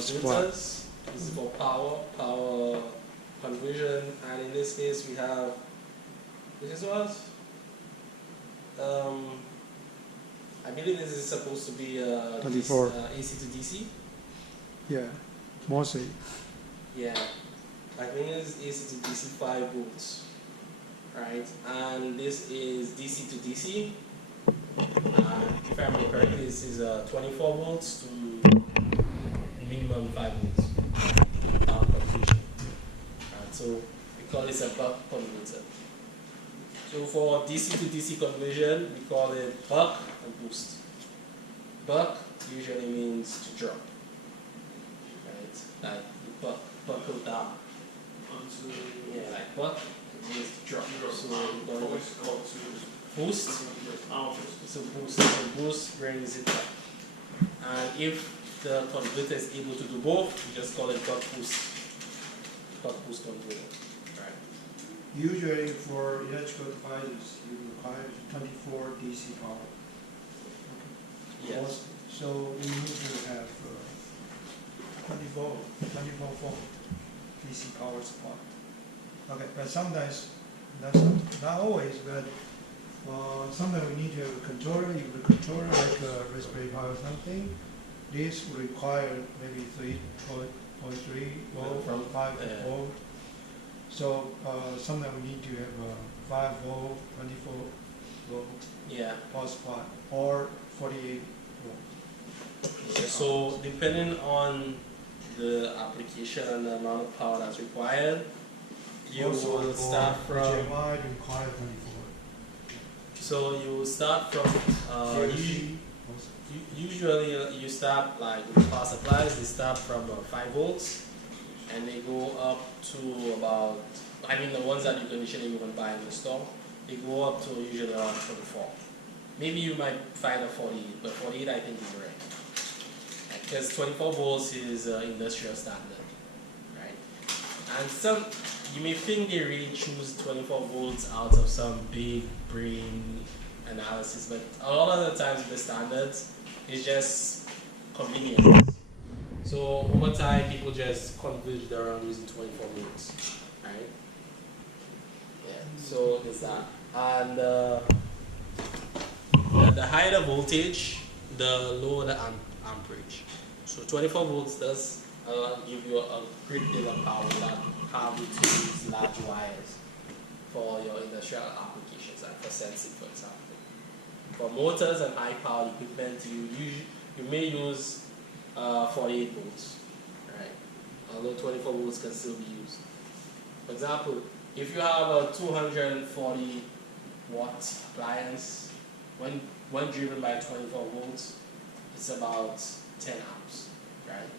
supply. This is for power conversion, and in this case we have, this is what? I believe this is supposed to be 24. AC to DC. Yeah, mostly. Yeah, I think it's AC to DC 5 volts, right? And this is DC to DC. If I remember correctly, this is 24 volts to minimum 5 volts down conversion. Right, so we call this a buck converter. So for DC to DC conversion, we call it buck and boost. Buck usually means to drop, right? Like you buckle down. Yeah, like buck it means to drop. So we call it boost. So boost brings it up. And if the converter is able to do both, we just call it buck boost converter. Right. Usually for electrical devices, you require 24 DC power. Yes. So we need to have 24 volt DC power supply. Okay, but sometimes, that's not always, but sometimes we need to have a controller. If the controller like a Raspberry Pi or something, this will require maybe 3.3 volt from 5 volt. So sometimes we need to have a 5 volt, 24 volt power supply or 48 volt. Yeah, so depending on the application and the amount of power that's required, you Also will for start from. HMI require 24. So you will start from. JC also. Usually you start like with power supplies. They start from 5 volts, and they go up to about. I mean the ones that you can usually even buy in the store. They go up to usually around 24. Maybe you might find a 48, but 48 I think is rare. Because 24 volts is industrial standard, right? And some, you may think they really choose 24 volts out of some big brain analysis, but a lot of the times the standards is just convenience. So over time, people just converged around using 24 volts, right? Yeah. So there's that, and the higher the voltage, the lower the amperage. So 24 volts does give you a great deal of power without having to use large wires for your industrial applications, like for sensing, for example. For motors and high power equipment, you may use 48 volts, right? Although 24 volts can still be used. For example, if you have a 240 watt appliance, when driven by 24 volts, it's about 10 amps, right?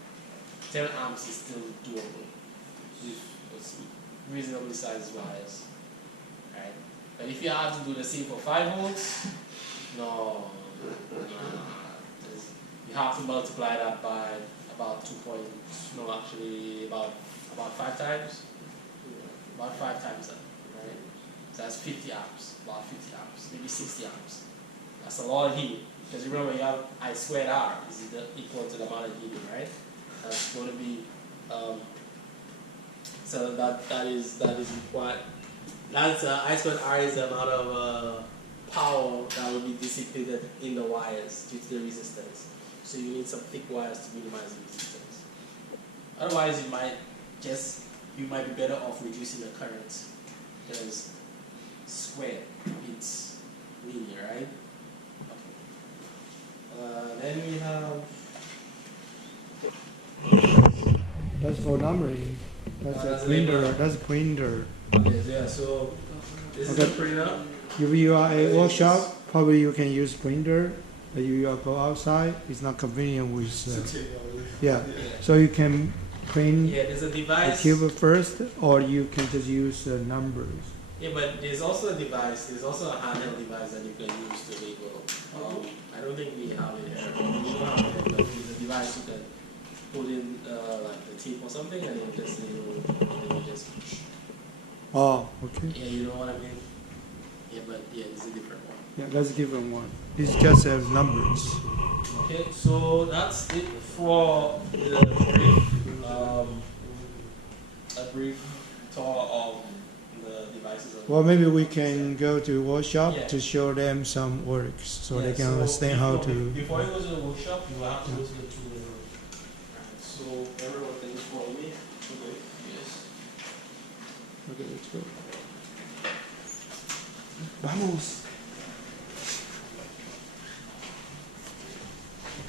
10 amps is still doable with reasonably sized wires, right? But if you have to do the same for 5 volts, no, you have to multiply that by about 5 times, about 5 times that, right? So that's 50 amps, about 50 amps, maybe 60 amps. That's a lot of heat. Because remember, you have I squared R is equal to the amount of heating, right? That's going to be so that is required. That's I squared R is the amount of power that will be dissipated in the wires due to the resistance. So you need some thick wires to minimize the resistance. Otherwise, you might be better off reducing the current, because squared it's linear, right? Then we have. That's for numbering. That's That's a a label. printer. That's a printer. Okay, yeah, so this is the printer. If you are a workshop, probably you can use printer. If you go outside, it's not convenient with. Yeah. So you can print Yeah, there's a the device. keyboard first, or you can just use numbers. Yeah, but there's also a device. There's also a handheld device that you can use to label. I don't think we have it here. We don't have it, but there's a device you can put in like the tape or something, and then just label, and then you just. Oh, okay. Yeah, you know what I mean. Yeah, but yeah, it's a different one. Yeah, that's a different one. This just has numbers. Okay, so that's it for the brief a brief tour of the devices. Well, maybe we can go to workshop Yeah. to show them some works so Yeah, they can understand how before, to. Before you go to the workshop, you will have to go to the tooling room. Right, so everyone can just follow me. Okay. Yes. Okay, let's go. Vamos.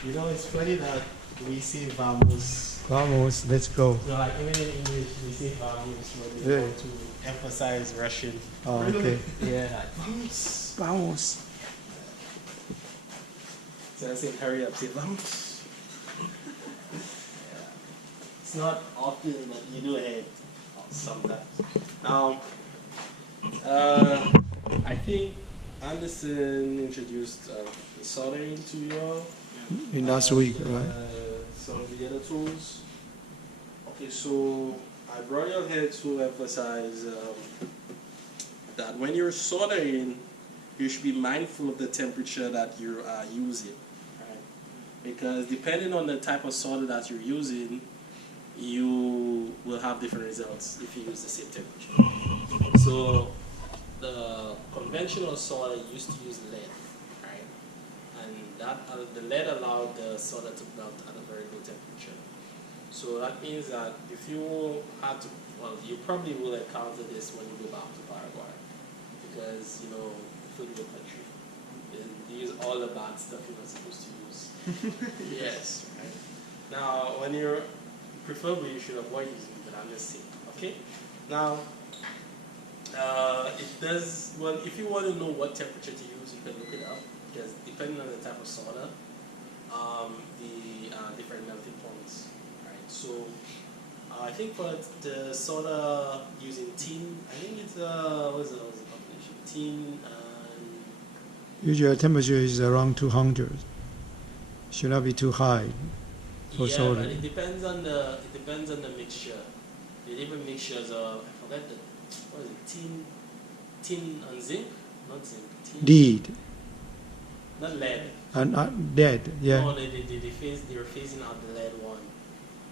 You know, it's funny that we say vamos. Vamos, let's go. So like even in English, we say vamos when we Yeah. want to emphasize Russian. Oh, okay. Yeah, like vamos. Vamos. So I say hurry up, say vamos. It's not often, but you do it sometimes. I think Anderson introduced the soldering to you all. In last week, right? Some of the other tools. Okay, so I brought you here to emphasize that when you're soldering, you should be mindful of the temperature that you are using, right? Because depending on the type of solder that you're using, you will have different results if you use the same temperature. So the conventional solder used to use lead, right? And that the lead allowed the solder to melt at a very low temperature. So that means that if you had to, well, you probably will encounter this when you go back to Paraguay, because you know, food in the country, they use all the bad stuff you're not supposed to use. Yes, right. Now, when you're preferably you should avoid using it, but I'm just saying. Okay. Now, it does well. If you want to know what temperature to use, you can look it up, because depending on the type of solder, the different melting points. So, I think for the solder using tin, I think it's, what's the combination? Tin and... Usual temperature is around 200. Should not be too high for yeah, solder. but it depends on the mixture. The different mixtures are, I forgot what is it, tin and zinc? Not zinc, tin. Lead Not lead. and lead, yeah. No, they were phasing out the lead one.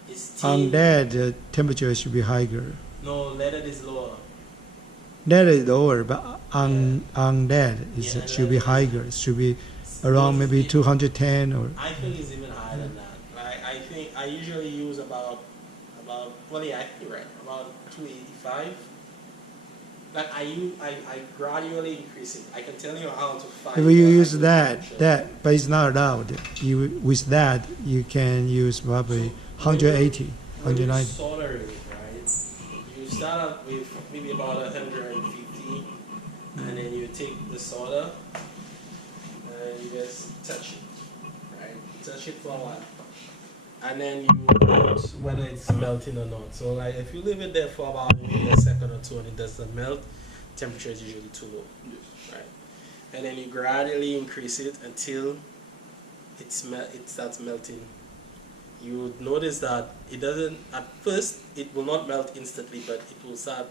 It's On tin. lead, the temperature should be higher. No, leaded is lower. Lead is lower, but on lead is Yeah, should be lead is- higher. It should be around maybe 210 or. I think it's even higher than that. I think I usually use about well, yeah, I think you're right, about 285. Like I gradually increase it. I can tell you how to find. If you use the that, but it's not allowed. With that, you can use probably 180, When you 190. solder it, right? You start out with maybe about 150, and then you take the solder and you just touch it, right? Touch it for a while, and then you note whether it's melting or not. So like if you leave it there for about maybe a second or two and it doesn't melt, temperature is usually too low, right? And then you gradually increase it until it starts melting. You would notice that it doesn't, at first, it will not melt instantly, but it will start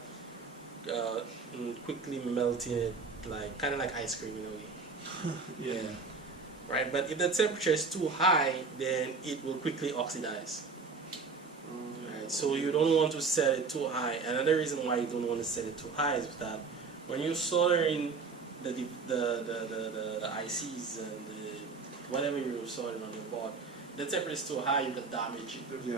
quickly melting it, like kind of like ice cream in a way. Yeah. Right, but if the temperature is too high, then it will quickly oxidize. Right, so you don't want to set it too high. Another reason why you don't want to set it too high is that when you solder in the ICs and whatever you're soldering on your board, the temperature is too high, you can damage it. Yeah.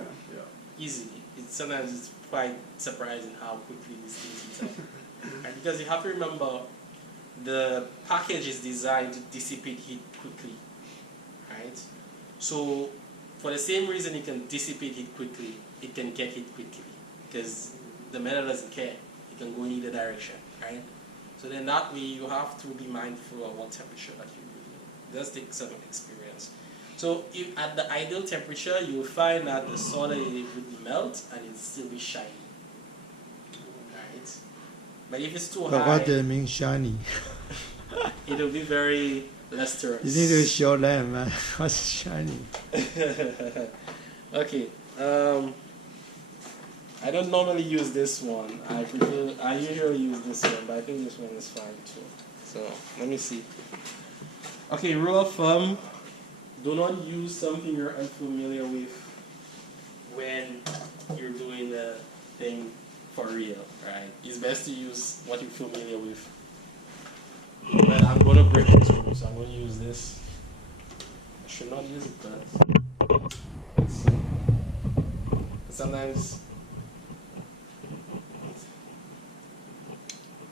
Easily. Sometimes it's quite surprising how quickly these things heat up. Right? Because you have to remember, the package is designed to dissipate heat quickly, right? So, for the same reason it can dissipate heat quickly, it can get heat quickly, because the metal doesn't care. It can go in either direction, right? So then that way you have to be mindful of what temperature that you're using. It does take some experience. So if at the ideal temperature, you will find that the solder would melt and it still be shiny, right? But if it's too But high, what does it mean shiny? it will be very lustrous. You need to show them, man. What's shiny? Okay. I don't normally use this one. I usually use this one, but I think this one is fine too. So let me see. Okay, rule of thumb: do not use something you're unfamiliar with when you're doing the thing best to use what you're familiar with. But I'm gonna break this rule, so I'm gonna use this. I should not use it, but let's see. Sometimes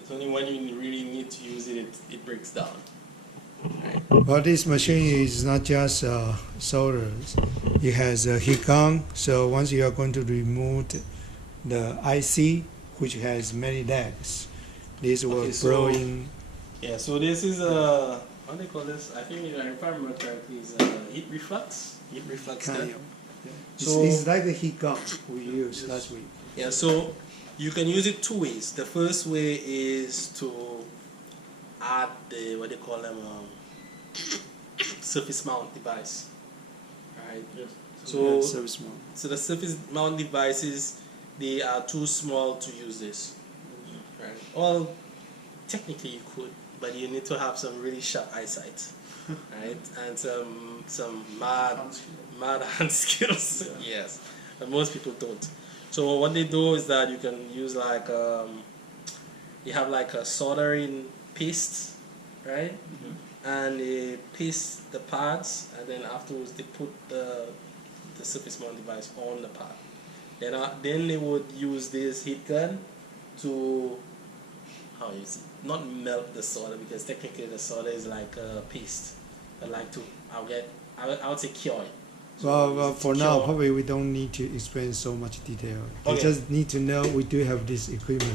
it's only when you really need to use it, it breaks down. Right. Well, this machine is not just solder. It has a heat gun. So once you are going to remove the IC, which has many legs, this will Okay, so- blow in. Yeah, so this is a, what do they call this? I think if I remember correctly, is a heat reflux. Heat reflux. Kind gun. of. So- it's like the heat gun we used last week. Yeah, so you can use it two ways. The first way is to add the, what they call them, surface mount device. Right. So, So small. so the surface mount devices, they are too small to use this. Right. Well, technically you could, but you need to have some really sharp eyesight, right, and some mad hand skills. Yes, but most people don't. So what they do is that you can use like you have like a soldering paste, right, and they paste the pads, and then afterwards they put the surface mount device on the pad. Then they would use this heat gun to, how you see, not melt the solder, because technically the solder is like a paste. But like to, I would say cure it. Well, for now, Cure. probably we don't need to explain so much detail. You Okay. just need to know we do have this equipment.